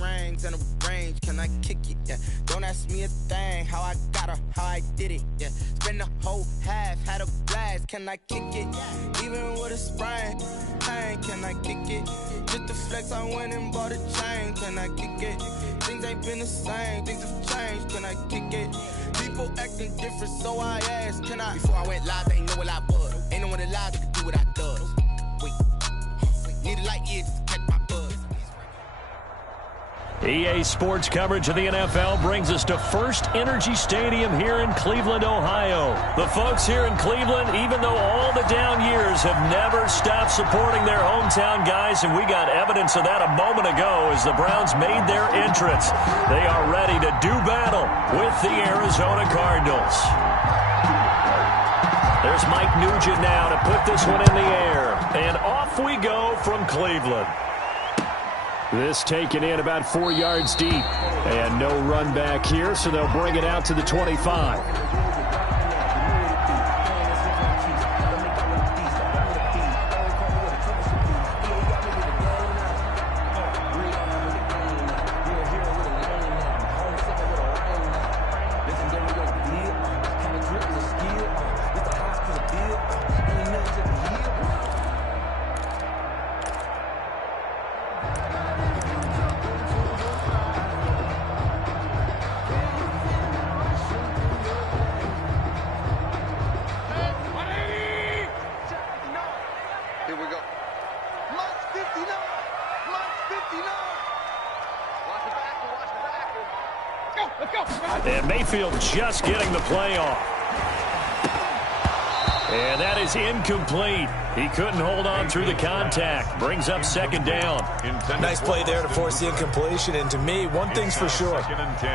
rings and a range, can I kick it? Yeah. Don't ask me a thing, how I got her, how I did it. Yeah. Spend the whole half, had a blast, can I kick it? Even with a sprain, pain, can I kick it? Just to flex, I went and bought a chain, can I kick it? Things ain't been the same, things have changed, can I kick it? People acting different, so I asked, can I? Before I went live, they ain't know what I was. Ain't no one alive that could do what I does. Wait, need a light year just to catch my buzz. EA Sports coverage of the NFL brings us to First Energy Stadium here in Cleveland, Ohio. The folks here in Cleveland, even though all the down years, have never stopped supporting their hometown guys, and we got evidence of that a moment ago as the Browns made their entrance. They are ready to do battle with the Arizona Cardinals. There's Mike Nugent now to put this one in the air, and off we go from Cleveland. This taken in about 4 yards deep. And no run back here, so they'll bring it out to the 25. And Mayfield just getting the play off. And that is incomplete. He couldn't hold on through the contact. Brings up second down. Nice play there to force the incompletion. And to me, one thing's for sure.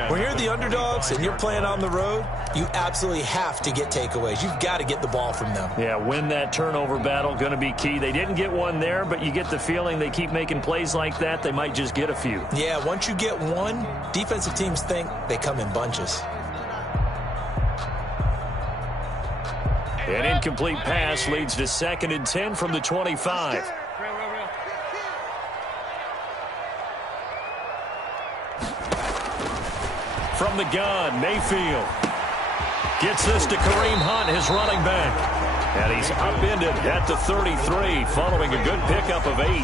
When you're the underdogs and you're playing on the road, you absolutely have to get takeaways. You've got to get the ball from them. Yeah, win that turnover battle, going to be key. They didn't get one there, but you get the feeling they keep making plays like that, they might just get a few. Yeah, once you get one, defensive teams think they come in bunches. An incomplete pass leads to 2nd and 10 from the 25. From the gun, Mayfield gets this to Kareem Hunt, his running back. And he's upended at the 33 following a good pickup of 8.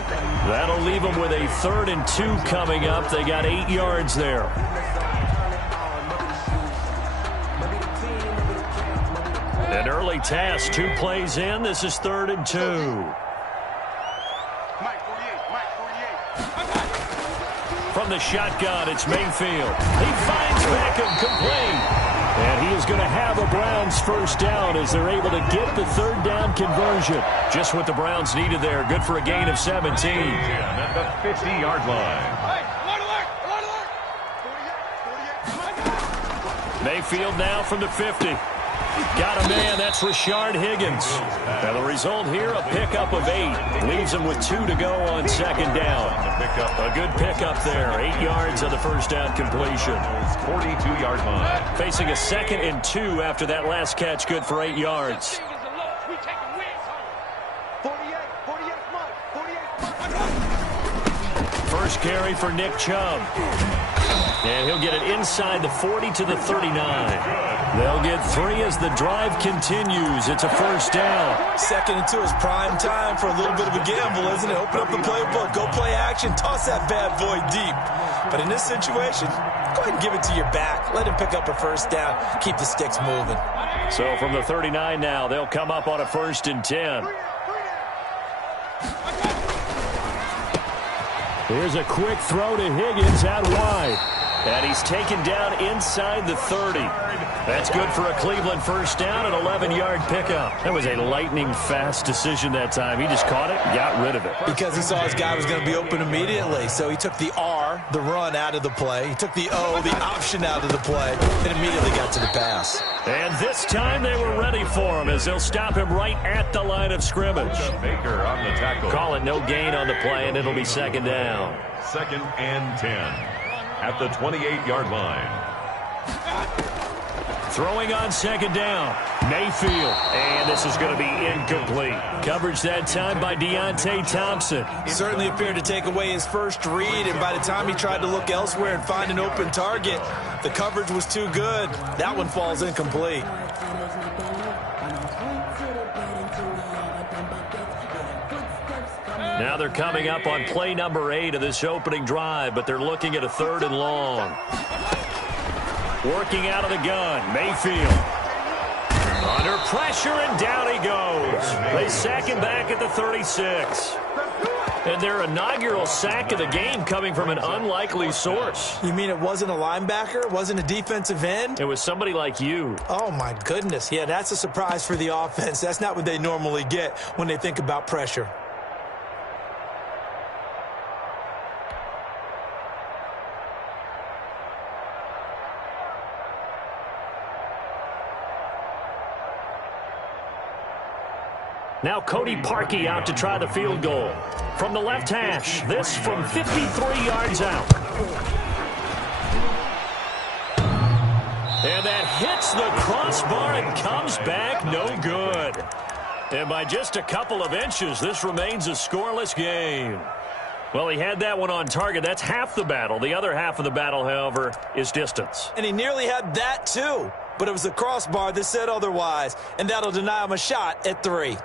That'll leave them with a 3rd and 2 coming up. They got 8 yards there. An early task, 2 plays in. This is 3rd and 2. From the shotgun, it's Mayfield. He finds Beckham complete. And he is going to have a Browns first down as they're able to get the 3rd down conversion. Just what the Browns needed there. Good for a gain of 17. At the 50-yard line. Mayfield now from the 50. Got a man, that's Rashard Higgins. And the result here, a pickup of 8. Leaves him with 2 to go on 2nd down. A good pickup there. 8 yards on the first down completion. 42-yard line. Facing a 2nd and 2 after that last catch, good for 8 yards. First carry for Nick Chubb. And he'll get it inside the 40 to the 39. They'll get 3 as the drive continues. It's a first down. 2nd and 2 is prime time for a little bit of a gamble, isn't it? Open up the playbook, go play action, toss that bad boy deep. But in this situation, go ahead and give it to your back. Let him pick up a first down. Keep the sticks moving. So from the 39 now, they'll come up on a 1st and 10. Here's a quick throw to Higgins out wide. And he's taken down inside the 30. That's good for a Cleveland first down, an 11-yard pickup. That was a lightning-fast decision that time. He just caught it and got rid of it. Because he saw his guy was going to be open immediately. So he took the R, the run, out of the play. He took the O, the option, out of the play, and immediately got to the pass. And this time they were ready for him as they'll stop him right at the line of scrimmage. Baker on the tackle. Call it no gain on the play, and it'll be 2nd down. 2nd and 10. At the 28-yard line. Throwing on second down. Mayfield. And this is going to be incomplete. Coverage that time by Deontay Thompson. Certainly appeared to take away his first read, and by the time he tried to look elsewhere and find an open target, the coverage was too good. That one falls incomplete. Now they're coming up on play number 8 of this opening drive, but they're looking at a 3rd and long. Working out of the gun, Mayfield. Under pressure, and down he goes. They sack him back at the 36. And their inaugural sack of the game coming from an unlikely source. You mean it wasn't a linebacker? It wasn't a defensive end? It was somebody like you. Oh, my goodness. Yeah, that's a surprise for the offense. That's not what they normally get when they think about pressure. Now Cody Parkey out to try the field goal. From the left hash, this from 53 yards out. And that hits the crossbar and comes back no good. And by just a couple of inches, this remains a scoreless game. Well, he had that one on target. That's half the battle. The other half of the battle, however, is distance. And he nearly had that, too. But it was the crossbar that said otherwise. And that'll deny him a shot at 3.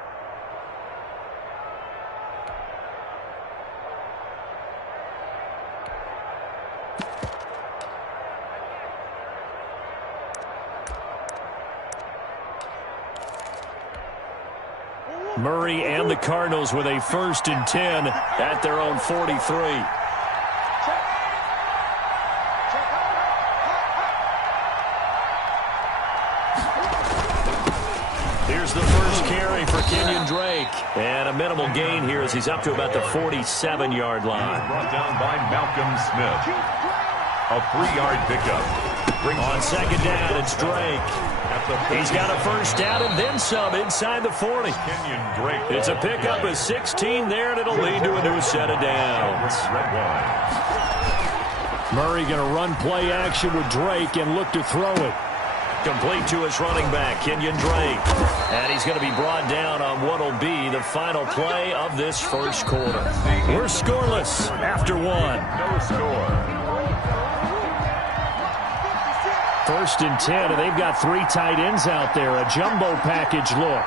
Murray and the Cardinals with a 1st and 10 at their own 43. Here's the first carry for Kenyon Drake. And a minimal gain here as he's up to about the 47-yard line. Brought down by Malcolm Smith. A 3-yard pickup. On second down, it's Drake. He's got a first down and then some inside the 40. It's a pickup of 16 there, and it'll lead to a new set of downs. Murray going to run play action with Drake and look to throw it. Complete to his running back, Kenyon Drake. And he's going to be brought down on what will be the final play of this first quarter. We're scoreless after 1. No score. 1st and 10, and they've got 3 tight ends out there. A jumbo package look.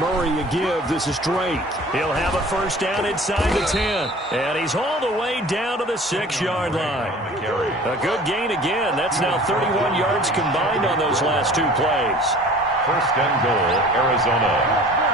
Murray a give. This is Drake. He'll have a first down inside the 10. And he's all the way down to the 6-yard line. A good gain again. That's now 31 yards combined on those last 2 plays. 1st and goal, Arizona.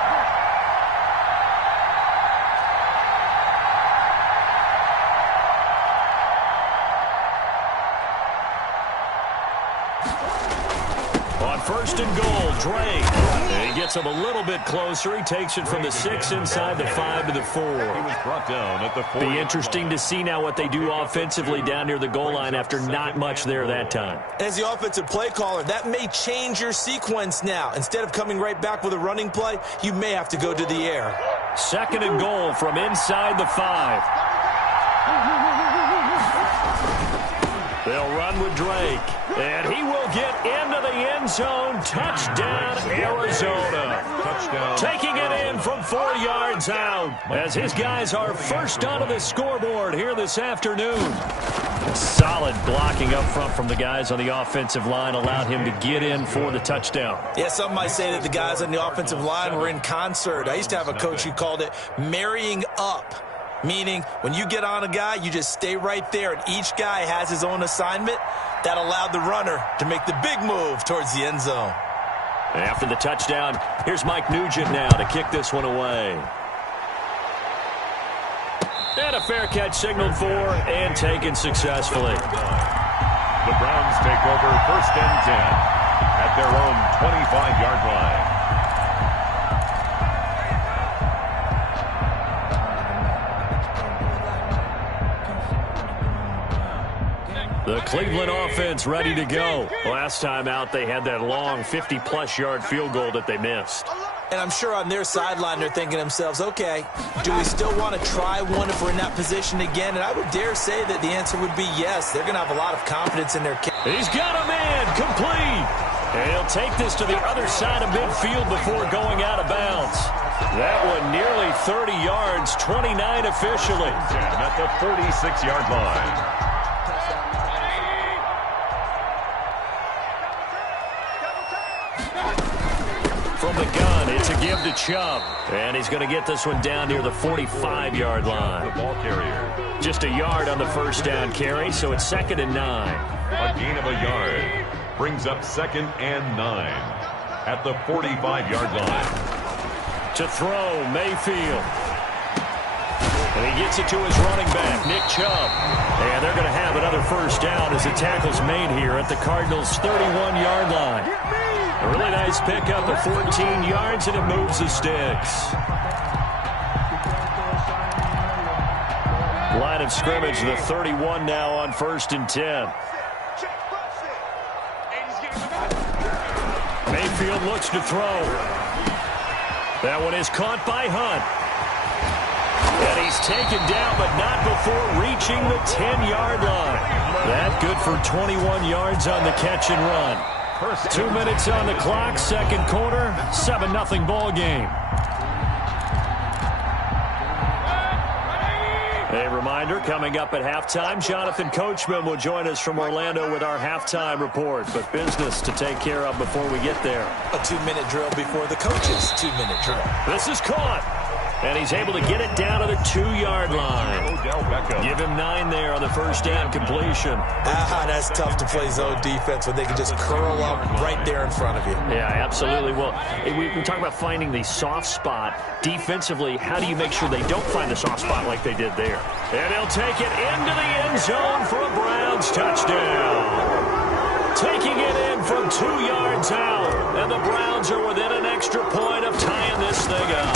On 1st and goal, Drake. And he gets him a little bit closer. He takes it from the 6 inside the 5 to the 4. He was brought down at the 4. Be interesting to see now what they do offensively down near the goal line after not much there that time. As the offensive play caller, that may change your sequence now. Instead of coming right back with a running play, you may have to go to the air. 2nd and goal from inside the 5. They'll run with Drake. And he will get into the end zone. Touchdown, Arizona. Touchdown. Taking it in from 4 yards out as his guys are first onto the scoreboard here this afternoon. Solid blocking up front from the guys on the offensive line allowed him to get in for the touchdown. Yeah, some might say that the guys on the offensive line were in concert. I used to have a coach who called it marrying up. Meaning, when you get on a guy, you just stay right there, and each guy has his own assignment. That allowed the runner to make the big move towards the end zone. After the touchdown, here's Mike Nugent now to kick this one away. And a fair catch signaled for and taken successfully. The Browns take over 1st and 10 at their own 25-yard line. The Cleveland offense ready to go. Last time out, they had that long 50-plus yard field goal that they missed. And I'm sure on their sideline they're thinking to themselves, okay, do we still want to try one if we're in that position again? And I would dare say that the answer would be yes. They're going to have a lot of confidence in their kick. He's got a man complete. And he'll take this to the other side of midfield before going out of bounds. That one nearly 30 yards, 29 officially. At the 46-yard line. From the gun, it's a give to Chubb. And he's going to get this one down near the 45-yard line. The ball carrier. Just a yard on the first down carry, so it's 2nd and 9. A gain of a yard brings up 2nd and 9 at the 45-yard line. To throw, Mayfield. And he gets it to his running back, Nick Chubb. And they're going to have another first down as the tackle's made here at the Cardinals' 31-yard line. A really nice pickup of 14 yards, and it moves the sticks. Line of scrimmage, the 31 now on 1st and 10. Mayfield looks to throw. That one is caught by Hunt. And he's taken down, but not before reaching the 10-yard line. That good for 21 yards on the catch and run. 2 minutes on the clock, second quarter, 7-0 ball game. A reminder, coming up at halftime, Jonathan Coachman will join us from Orlando with our halftime report. But business to take care of before we get there. A 2-minute drill before the coach's 2-minute drill. This is caught. And he's able to get it down to the 2-yard line. Give him 9 there on the first down completion. That's tough to play zone defense when they can just curl up right there in front of you. Yeah, absolutely. Well, we talk about finding the soft spot. Defensively, how do you make sure they don't find the soft spot like they did there? And he'll take it into the end zone for a Browns touchdown. Taking it in from 2 yards out. And the Browns are within an extra point of tying this thing up.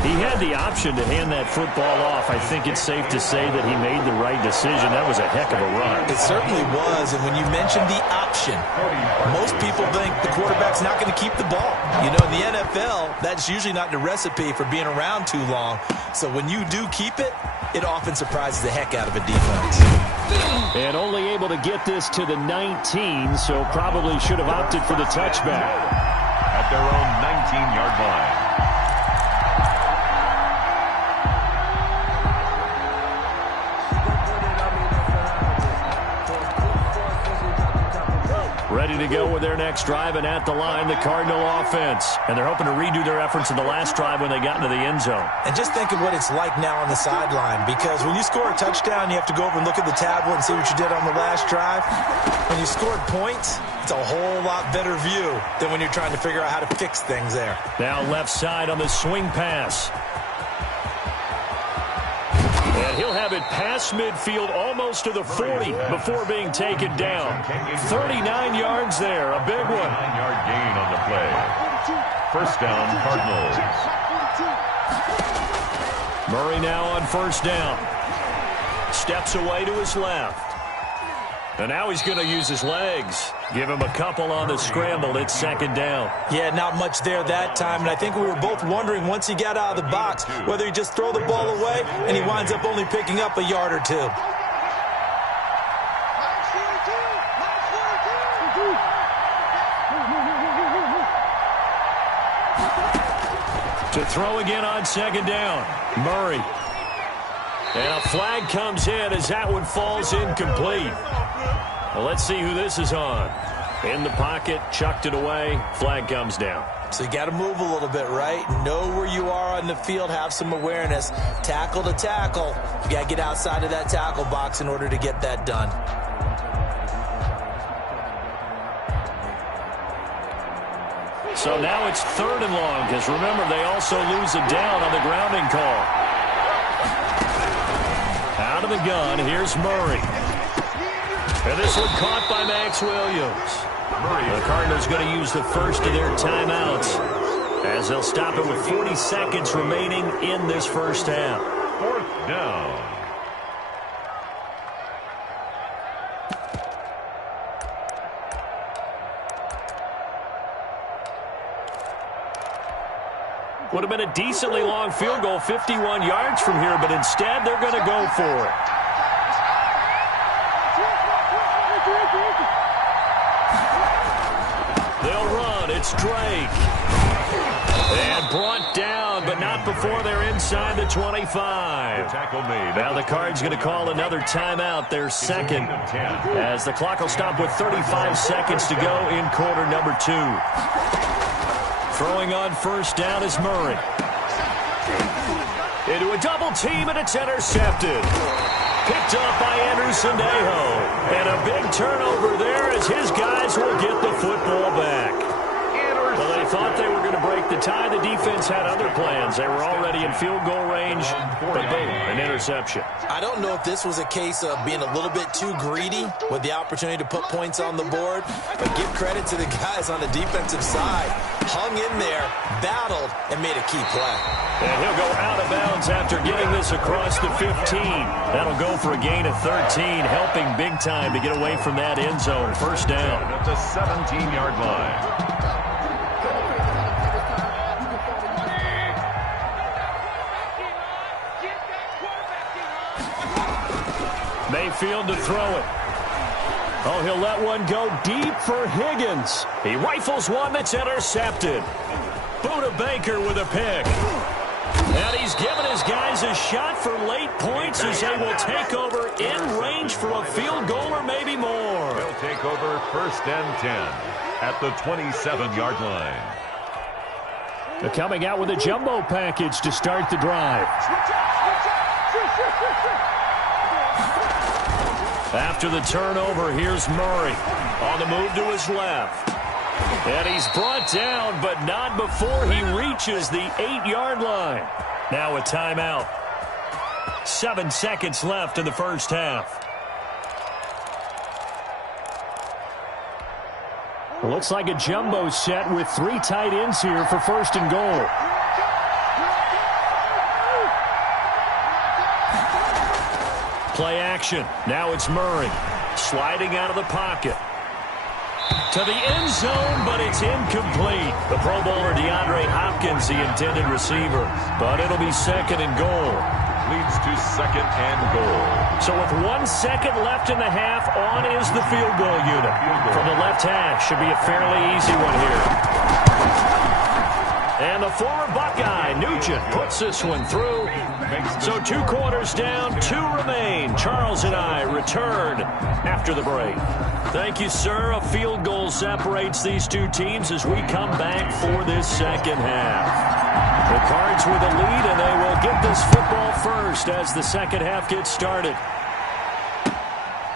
He had the option to hand that football off. I think it's safe to say that he made the right decision. That was a heck of a run. It certainly was, and when you mentioned the option, most people think the quarterback's not going to keep the ball. You know, in the NFL, that's usually not the recipe for being around too long. So when you do keep it, it often surprises the heck out of a defense. And only able to get this to the 19, so probably should have opted for the touchback. At their own 19-yard line. Ready to go with their next drive, and at the line, the Cardinal offense. And they're hoping to redo their efforts in the last drive when they got into the end zone. And just think of what it's like now on the sideline, because when you score a touchdown, you have to go over and look at the tablet and see what you did on the last drive. When you scored points, it's a whole lot better view than when you're trying to figure out how to fix things there. Now left side on the swing pass. And he'll have it past midfield almost to the 40 before being taken down. 39 yards there, a big one. 9-yard gain on the play. First down, Cardinals. Murray now on first down. Steps away to his left. And now he's going to use his legs. Give him a couple on the scramble. It's second down. Yeah, not much there that time. And I think we were both wondering once he got out of the box whether he just throw the ball away and he winds up only picking up a yard or two. To throw again on second down. Murray. And a flag comes in as that one falls incomplete. Well, let's see who this is on. In the pocket, chucked it away. Flag comes down. So you got to move a little bit, right? Know where you are on the field. Have some awareness. Tackle to tackle. You got to get outside of that tackle box in order to get that done. So now it's third and long, because remember, they also lose a down on the grounding call. Out of the gun, here's Murray. And this one caught by Max Williams. The Cardinals going to use the first of their timeouts as they'll stop it with 40 seconds remaining in this first half. Fourth down. Would have been a decently long field goal, 51 yards from here, but instead they're going to go for it. They'll run. It's Drake. And brought down, but not before they're inside the 25. Now the Cards going to call another timeout, their second, as the clock will stop with 35 seconds to go in quarter number 2. Throwing on first down is Murray. Into a double team, and it's intercepted. Picked up by Andrew Sendejo. And a big turnover there as his guys will get the football back. Well, they thought they were going to break the tie. The defense had other plans. They were already in field goal range, but boom, an interception. I don't know if this was a case of being a little bit too greedy with the opportunity to put points on the board, but give credit to the guys on the defensive side. Hung in there, battled, and made a key play. And he'll go out of bounds after getting this across the 15. That'll go for a gain of 13, helping big time to get away from that end zone. First down. At the 17-yard line. Mayfield to throw it. Oh, he'll let one go deep for Higgins. He rifles one that's intercepted. Buda Baker with a pick. And he's given his guys a shot for late points as they will take over in range for a field goal or maybe more. They'll take over first and 10 at the 27-yard line. They're coming out with a jumbo package to start the drive. After the turnover, here's Murray on the move to his left. And he's brought down, but not before he reaches the 8-yard line. Now a timeout. 7 seconds left in the first half. Looks like a jumbo set with 3 tight ends here for first and goal. Play action. Now it's Murray sliding out of the pocket to the end zone, but it's incomplete. The Pro Bowler DeAndre Hopkins, the intended receiver, but it'll be second and goal. Leads to second and goal. So with 1 second left in the half, on is the field goal unit. From the left hash, should be a fairly easy one here. And the former Buckeye, Nugent, puts this one through. So 2 quarters down, 2 remain. Charles and I return after the break. Thank you, sir. A field goal separates these 2 teams as we come back for this second half. The Cards with the lead, and they will get this football first as the second half gets started.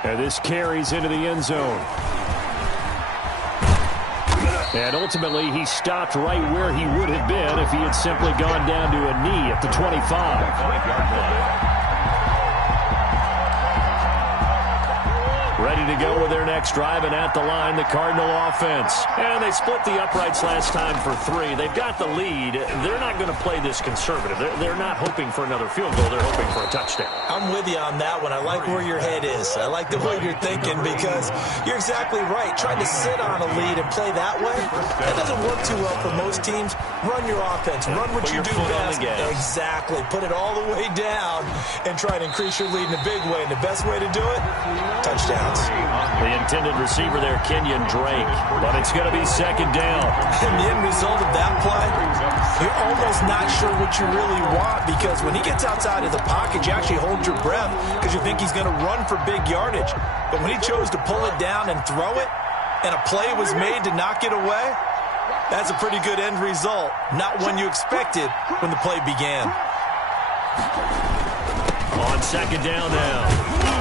And this carries into the end zone. And ultimately, he stopped right where he would have been if he had simply gone down to a knee at the 25. Ready to go with their next drive, and at the line, the Cardinal offense. And they split the uprights last time for 3. They've got the lead. They're not going to play this conservative. They're not hoping for another field goal. They're hoping for a touchdown. I'm with you on that one. I like where your head is. I like the way you're thinking because you're exactly right. Trying to sit on a lead and play that way, that doesn't work too well for most teams. Run your offense. Run what you do best. Exactly. Put it all the way down and try to increase your lead in a big way. And the best way to do it, touchdowns. The intended receiver there, Kenyon Drake. But it's going to be second down. And the end result of that play, you're almost not sure what you really want because when he gets outside of the pocket, you actually hold your breath because you think he's going to run for big yardage. But when he chose to pull it down and throw it, and a play was made to knock it away, that's a pretty good end result. Not one you expected when the play began. On second down now,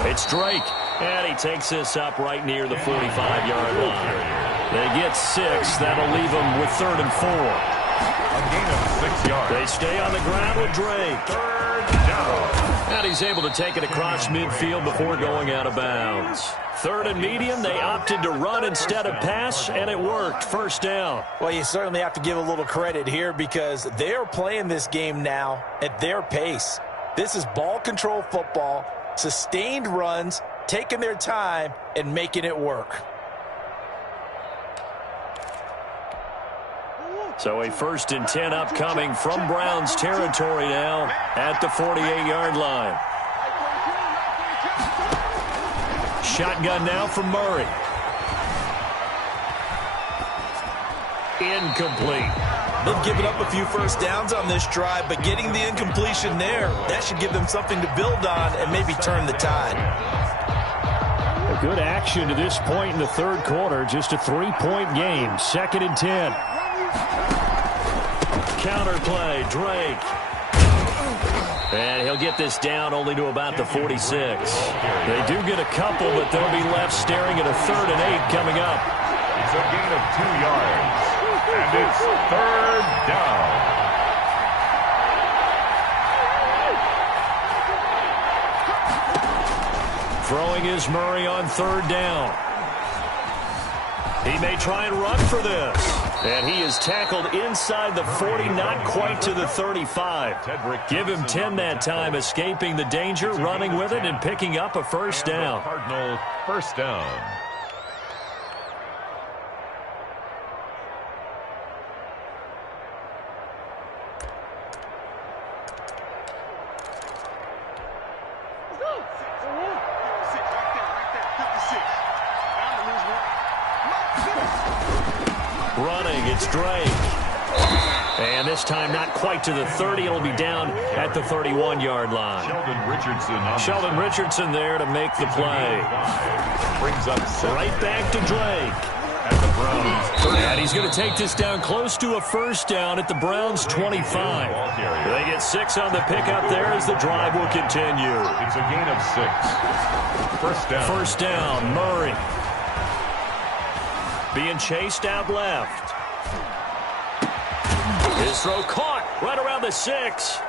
it's Drake. And he takes this up right near the 45-yard line. They get 6. That'll leave them with 3rd and 4. A gain of 6 yards. They stay on the ground with Drake. 3rd down. And he's able to take it across midfield before going out of bounds. 3rd and medium, they opted to run instead of pass, and it worked. First down. Well, you certainly have to give a little credit here because they're playing this game now at their pace. This is ball control football, sustained runs, taking their time and making it work. So a 1st and 10 upcoming from Browns territory now at the 48-yard line. Shotgun now from Murray. Incomplete. They've given up a few first downs on this drive, but getting the incompletion there, that should give them something to build on and maybe turn the tide. A good action to this point in the third quarter. Just a 3-point game. 2nd and 10. Counter play, Drake. And he'll get this down only to about the 46. They do get a couple, but they'll be left staring at a 3rd and 8 coming up. It's a gain of 2 yards, and it's 3rd down. Throwing is Murray on 3rd down. He may try and run for this. And he is tackled inside the 40, not quite to the 35. Give him 10 that time, escaping the danger, running with it, and picking up a 1st down. Cardinal 1st down. Running, it's Drake. And this time not quite to the 30. It'll be down at the 31-yard line. Sheldon Richardson there to make the play. Brings up right back to Drake. At the Browns. And he's going to take this down close to a 1st down at the Browns 25. They get 6 on the pickup there as the drive will continue. It's a gain of 6. 1st down. 1st down, Murray. Being chased out left. His throw caught right around the 6.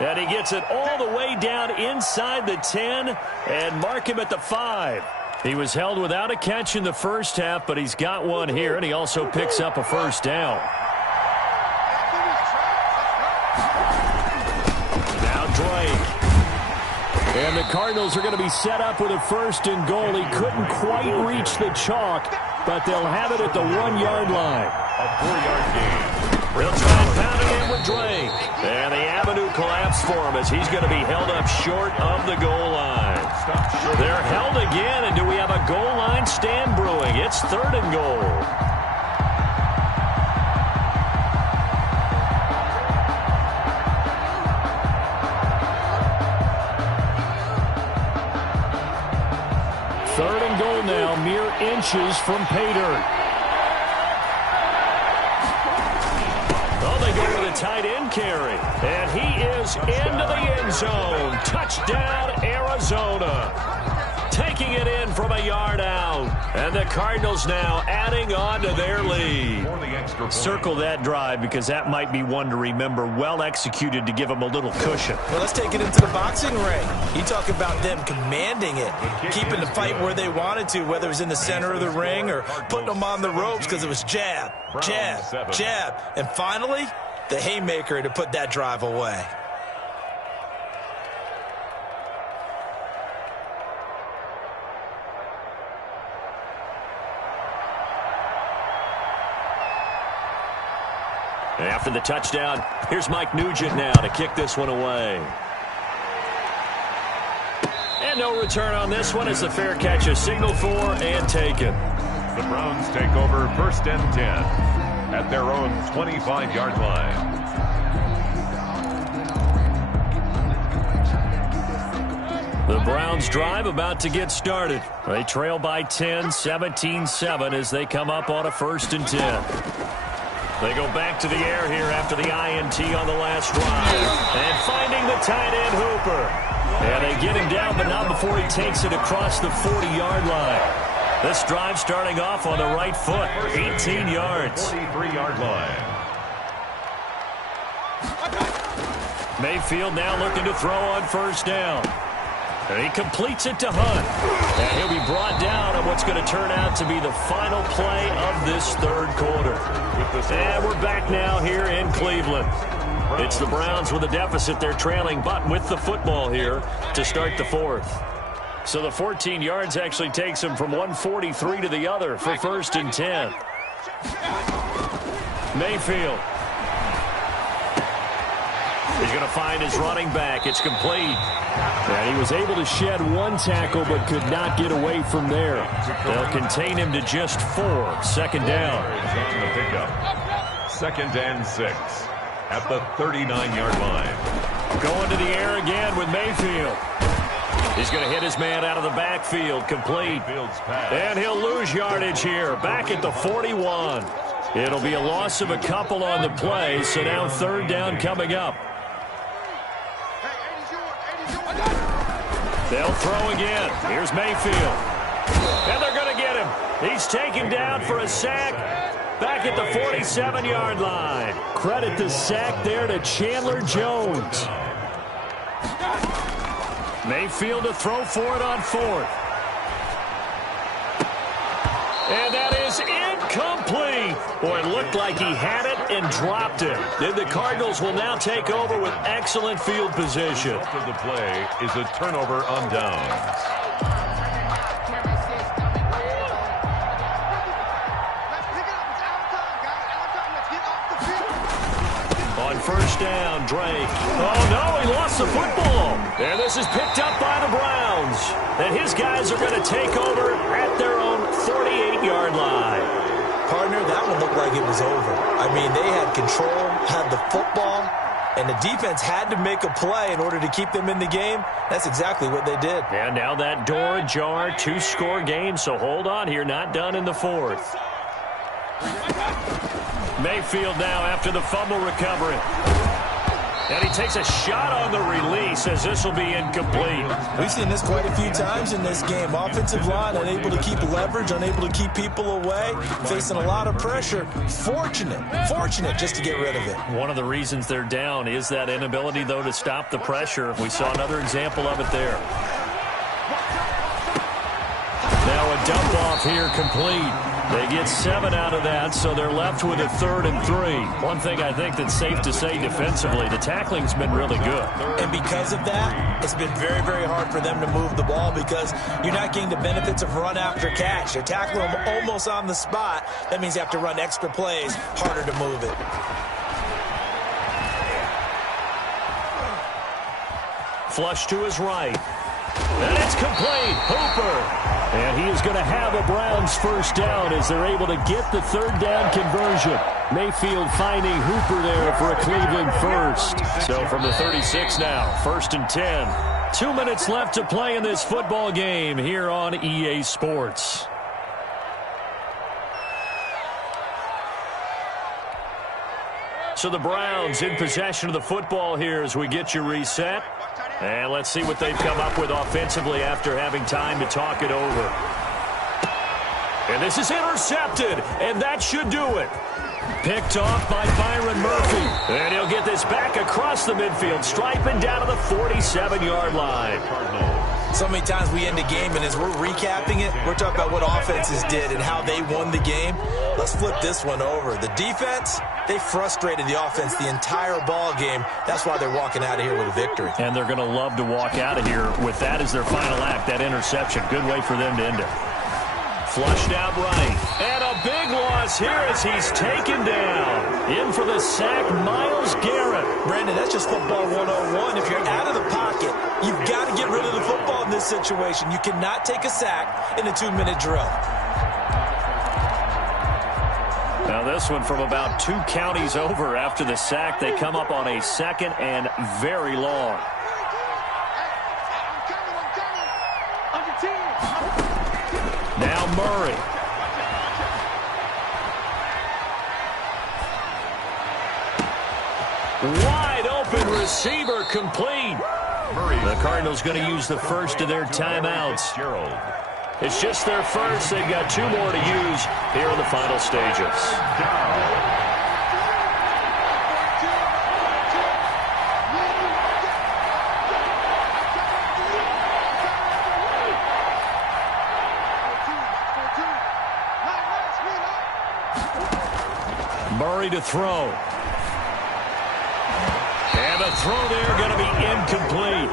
And he gets it all the way down inside the 10 and mark him at the 5. He was held without a catch in the first half, but he's got one here, and he also picks up a 1st down. Now Drake. And the Cardinals are going to be set up with a 1st and goal. He couldn't quite reach the chalk, but they'll have it at the 1-yard line. A 4-yard gain. They'll try and pound it in with Drake. And the avenue collapsed for him as he's going to be held up short of the goal line. They're held again, and do we have a goal line stand brewing? It's 3rd and goal. Third and goal now, mere inches from Pater. Oh, they go with a tight end carry. And he is into the end zone. Touchdown, Arizona. Taking it in from a yard out. And the Cardinals now adding on to their lead. Circle that drive because that might be one to remember. Well executed to give them a little cushion. Well, let's take it into the boxing ring. You talk about them commanding it, keeping the fight where they wanted to, whether it was in the center of the ring or putting them on the ropes because it was jab, jab, jab. And finally, the haymaker to put that drive away. After the touchdown, here's Mike Nugent now to kick this one away. And no return on this one as the fair catch is signaled for and taken. The Browns take over 1st and 10 at their own 25-yard line. The Browns drive about to get started. They trail by 10, 17-7 as they come up on a 1st and 10. They go back to the air here after the INT on the last drive. And finding the tight end Hooper. And they get him down, but not before he takes it across the 40-yard line. This drive starting off on the right foot, 18 yards. 43-yard line. Mayfield now looking to throw on 1st down. And he completes it to Hunt. And he'll be brought down on what's going to turn out to be the final play of this 3rd quarter. And we're back now here in Cleveland. It's the Browns with a deficit. They're trailing, but with the football here to start the 4th. So the 14 yards actually takes him from 143 to the other for 1st and 10. Mayfield find his running back. It's complete. And he was able to shed one tackle but could not get away from there. They'll contain him to just 4. Second down. On the pickup. 2nd and 6 at the 39-yard line. Going to the air again with Mayfield. He's going to hit his man out of the backfield. Complete. And he'll lose yardage here. Back at the 41. It'll be a loss of a couple on the play, so now 3rd down coming up. They'll throw again. Here's Mayfield. And they're going to get him. He's taken down for a sack. Back at the 47-yard line. Credit the sack there to Chandler Jones. Mayfield to throw for it on 4th. And that is incomplete. Boy, it looked like he had it and dropped it. And the Cardinals will now take over with excellent field position. After the play is a turnover on downs. On 1st down, Drake. Oh, no, he lost the football. And this is picked up by the Browns. And his guys are going to take over at their own 48-yard line. Partner, that one looked like it was over. I mean, they had control, had the football, and the defense had to make a play in order to keep them in the game. That's exactly what they did. And now that door ajar, 2-score game, so hold on here, not done in the 4th. Mayfield now after the fumble recovery. And he takes a shot on the release as this will be incomplete. We've seen this quite a few times in this game. Offensive line unable to keep leverage, unable to keep people away, facing a lot of pressure. Fortunate just to get rid of it. One of the reasons they're down is that inability, though, to stop the pressure. We saw another example of it there. Now a dump off here complete. They get 7 out of that, so they're left with a 3rd and 3. One thing I think that's safe to say defensively, the tackling's been really good. And because of that, it's been very, very hard for them to move the ball because you're not getting the benefits of run after catch. They're tackling them almost on the spot. That means you have to run extra plays, harder to move it. Flush to his right. And it's complete. Hooper. And he is going to have a Browns 1st down as they're able to get the 3rd down conversion. Mayfield finding Hooper there for a Cleveland 1st. So from the 36 now, 1st and 10. 2 minutes left to play in this football game here on EA Sports. So the Browns in possession of the football here as we get you reset. And let's see what they've come up with offensively after having time to talk it over. And this is intercepted, and that should do it. Picked off by Byron Murphy. And he'll get this back across the midfield, striping down to the 47-yard line. So many times we end a game, and as we're recapping it, we're talking about what offenses did and how they won the game. Let's flip this one over. The defense, they frustrated the offense the entire ball game. That's why they're walking out of here with a victory. And they're going to love to walk out of here with that as their final act, that interception. Good way for them to end it. Flushed out right. And a big loss here as he's taken down. In for the sack, Myles Garrett. Brandon, that's just football 101. If you're out of the pocket, you've got to get rid of the football in this situation. You cannot take a sack in a 2-minute drill. Now this one from about 2 counties over after the sack. They come up on a 2nd and very long. Now Murray. Wide open receiver complete. The Cardinals going to use the first of their timeouts. It's just their first. They've got 2 more to use here in the final stages. Murray to throw. And the throw there going to be incomplete.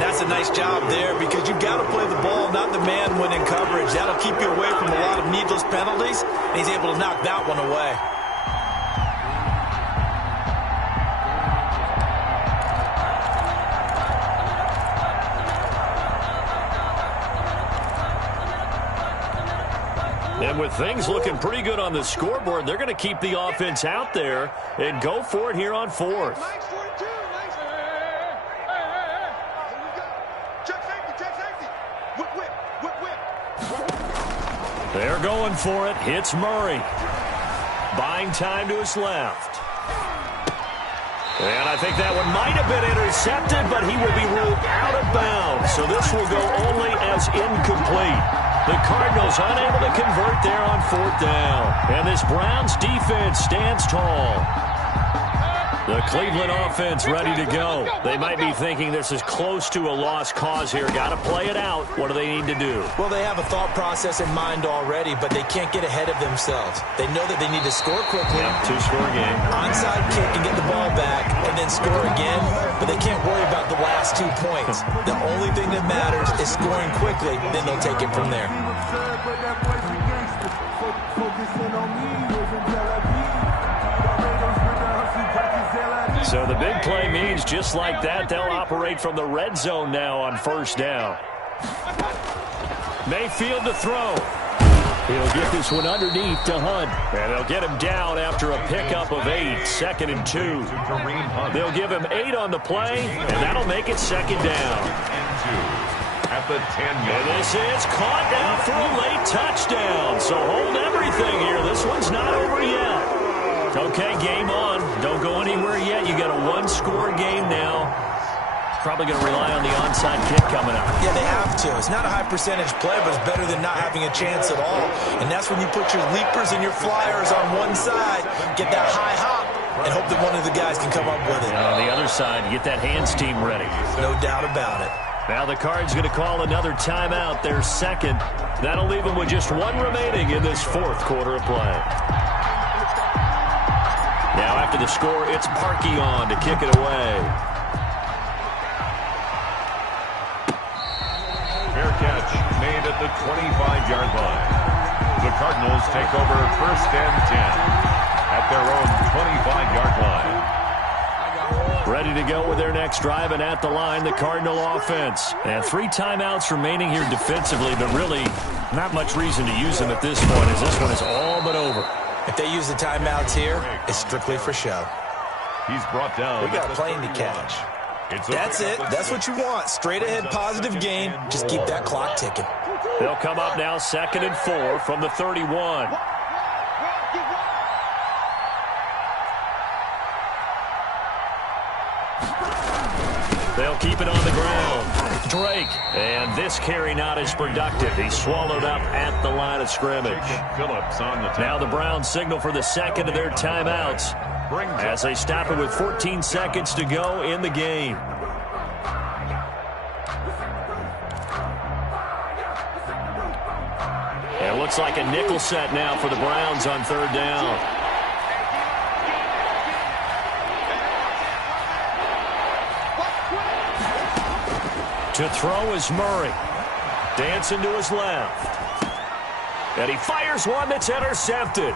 That's a nice job there because you've got to play the ball, not the man when in coverage. That'll keep you away from a lot of needless penalties, and he's able to knock that one away. And with things looking pretty good on the scoreboard, they're going to keep the offense out there and go for it here on fourth. They're going for it. Hits Murray. Buying time to his left. And I think that one might have been intercepted, but he will be ruled out of bounds. So this will go only as incomplete. The Cardinals unable to convert there on fourth down. And this Browns defense stands tall. The Cleveland offense ready to go. They might be thinking this is close to a lost cause here. Got to play it out. What do they need to do? Well, they have a thought process in mind already, but they can't get ahead of themselves. They know that they need to score quickly. Yep, two-score game. Onside kick and get the ball back and then score again, but they can't worry about the last 2 points. The only thing that matters is scoring quickly, then they'll take it from there. So the big play means just like that, they'll operate from the red zone now on first down. Mayfield to throw. He'll get this one underneath to Hunt. And they'll get him down after a pickup of 8, 2nd and 2. They'll give him 8 on the play, and that'll make it second down. At the 10-yard And this is caught now for a late touchdown. So hold everything here. This one's not over yet. Okay, game on. Don't go anywhere yet. You got a one-score game now. Probably going to rely on the onside kick coming up. Yeah, they have to. It's not a high-percentage play, but it's better than not having a chance at all. And that's when you put your leapers and your flyers on one side, get that high hop, and hope that one of the guys can come up with it. And on the other side, you get that hands team ready. No doubt about it. Now the Cards going to call another timeout, their second. That'll leave them with just one remaining in this fourth quarter of play. Now after the score, it's Parkey on to kick it away. Fair catch made at the 25-yard line. The Cardinals take over first and 10 at their own 25-yard line. Ready to go with their next drive, and at the line, the Cardinal offense. And 3 timeouts remaining here defensively, but really not much reason to use them at this point, as this one is all but over. If they use the timeouts here, it's strictly for show. He's brought down. We got a plane to catch. That's it. That's what you want. Straight ahead positive gain. Just keep that clock ticking. They'll come up now 2nd and 4 from the 31. They'll keep it on the ground. Drake. And this carry not as productive. He's swallowed up at the line of scrimmage. Phillips on the now the Browns signal for the second of their timeouts as they stop it with 14 seconds to go in the game. It looks like a nickel set now for the Browns on third down. To throw is Murray. Dancing to his left. And he fires one that's intercepted.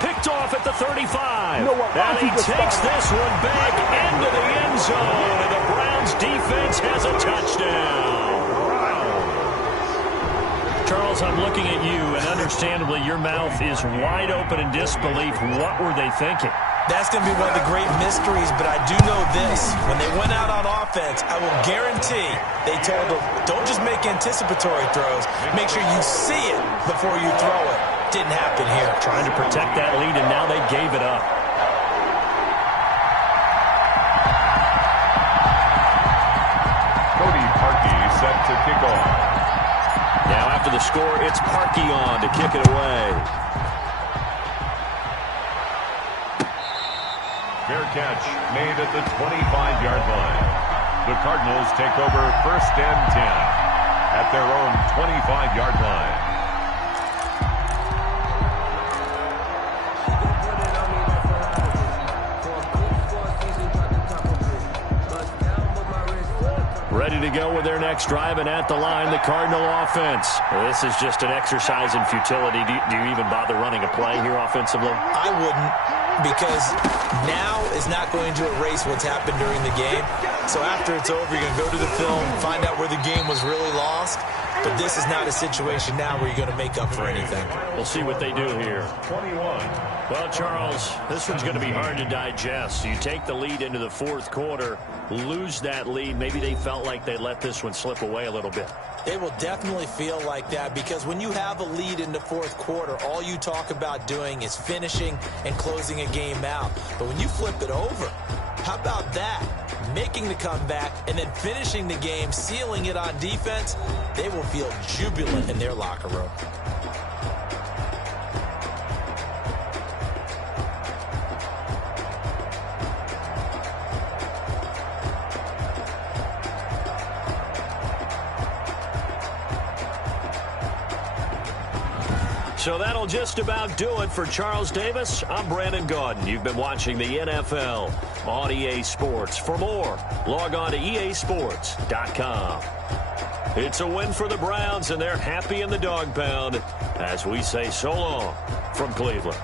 Picked off at the 35. And he takes this one back into the end zone. And the Browns defense has a touchdown. Charles, I'm looking at you, and understandably your mouth is wide open in disbelief. What were they thinking? That's going to be one of the great mysteries, but I do know this. When they went out on offense, I will guarantee they told them, don't just make anticipatory throws. Make sure you see it before you throw it. Didn't happen here. Trying to protect that lead, and now they gave it up. Cody Parkey set to kick off. Now after the score, it's Parkey on to kick it away. Fair catch made at the 25-yard line. The Cardinals take over first and 10 at their own 25-yard line. Ready to go with their next drive, and at the line, the Cardinal offense. This is just an exercise in futility. Do you even bother running a play here offensively? I wouldn't, because now is not going to erase what's happened during the game. So after it's over, you're going to go to the film, find out where the game was really lost. But this is not a situation now where you're going to make up for anything. We'll see what they do here. 21. Well, Charles, this one's going to be hard to digest. You take the lead into the fourth quarter, lose that lead. Maybe they felt like they let this one slip away a little bit. They will definitely feel like that because when you have a lead in the fourth quarter, all you talk about doing is finishing and closing a game out. But when you flip it over, how about that? Making the comeback and then finishing the game, sealing it on defense, they will feel jubilant in their locker room. So that'll just about do it for Charles Davis. I'm Brandon Gaudin. You've been watching the NFL on EA Sports. For more, log on to easports.com. It's a win for the Browns, and they're happy in the dog pound as we say so long from Cleveland.